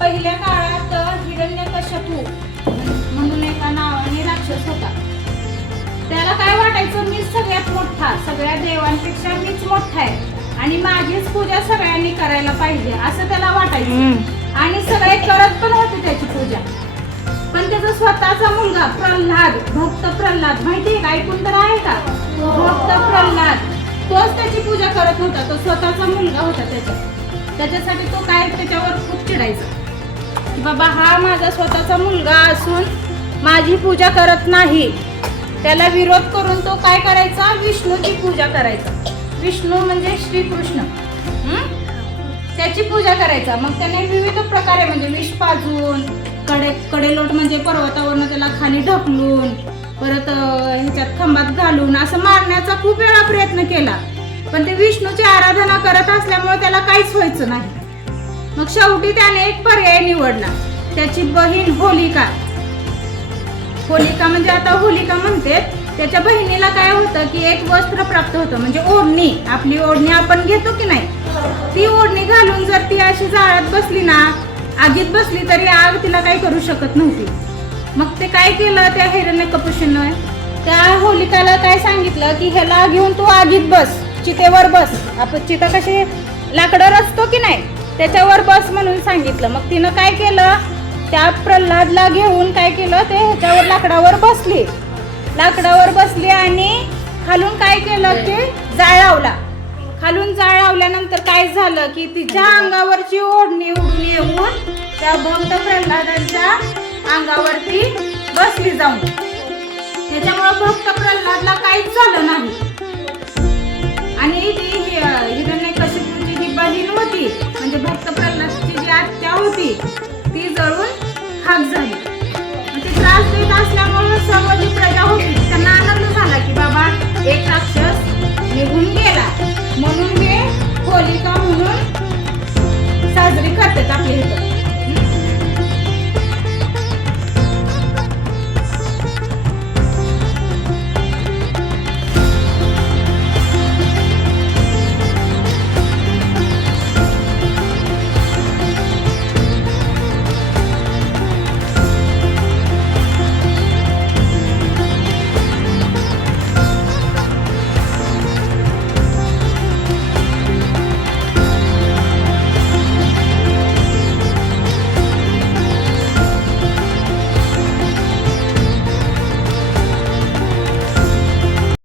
पहिल्या काळात हिरण्यकश्यपू म्हणून एका नावाने राक्षस होता. त्याला काय वाटायचं, मी सगळ्यात मोठा, सगळ्या देवांपेक्षा मीच मोठा आहे आणि माझीच पूजा सगळ्यांनी करायला पाहिजे असं त्याला वाटायचं. आणि सगळे करत पण होते त्याची पूजा. पण त्याचा स्वतःचा मुलगा प्रल्हाद, भक्त प्रल्हाद, माहितीये का, ऐकून तर आहे का? भक्त प्रल्हाद तोच त्याची पूजा करत होता. तो स्वतःचा मुलगा होता त्याच्यासाठी तो काय त्याच्यावर खूप चिडायचा की बाबा हा माझा स्वतःचा मुलगा असून माझी पूजा करत नाही. त्याला विरोध करून तो काय करायचा, विष्णूची पूजा करायचा. विष्णू म्हणजे श्रीकृष्ण, त्याची पूजा करायचा. मग त्याने विविध प्रकारे म्हणजे विष पाजून, कडेलोट म्हणजे पर्वतावरनं त्याला खाली ढकलून, परत ह्याच्यात खंबात घालून असं मारण्याचा खूप वेळा प्रयत्न केला. पण ते विष्णूची आराधना करत असल्यामुळे त्याला काहीच व्हायचं नाही. मग शेवटी त्याने एक पर्याय निवडला. त्याची बहीण होलिका म्हणजे आता होलिका म्हणते, त्याच्या बहिणीला काय होतं की एक वस्त्र प्राप्त होतं, म्हणजे ओढणी, आपली ओढणी आपण घेतो की नाही, ती ओढणी घालून जर ती अशी जाळत बसली ना, आगीत बसली तरी आग तिला काही करू शकत नव्हती. मग ते काय केलं त्या हिरण्यकशिपूने, त्या होलिकाला काय सांगितलं की ह्याला घेऊन तू आगीत बस, चितेवर बस. आपण चिता कशी लाकडं रचतो की नाही, त्याच्यावर बस म्हणून सांगितलं. मग तिनं काय केलं, त्या प्रल्हादला घेऊन काय केलं, ते ह्याच्यावर लाकडावर बसली आणि खालून काय केलं, ते जाळ लावला. खालून जाळ लावल्यानंतर काय झालं की तिच्या अंगावरची ओढणी उडून येऊन त्या भक्त प्रल्हादाच्या अंगावरती बसली जाऊन. त्याच्यामुळे भक्त प्रल्हादला काहीच झालं नाही. आणि ती हिरण्यकशिपूची जी बहीण होती, म्हणजे भक्त प्रल्हादची जी आत्या होती, ती जळून खाक झाली. ती त्रास देत असल्यामुळे सर्व जी प्रजा होती त्यांना आनंद झाला की बाबा एक राक्षस निघून गेला. म्हणून हे होलिका म्हणून साजरी करतात आपल्या इथं.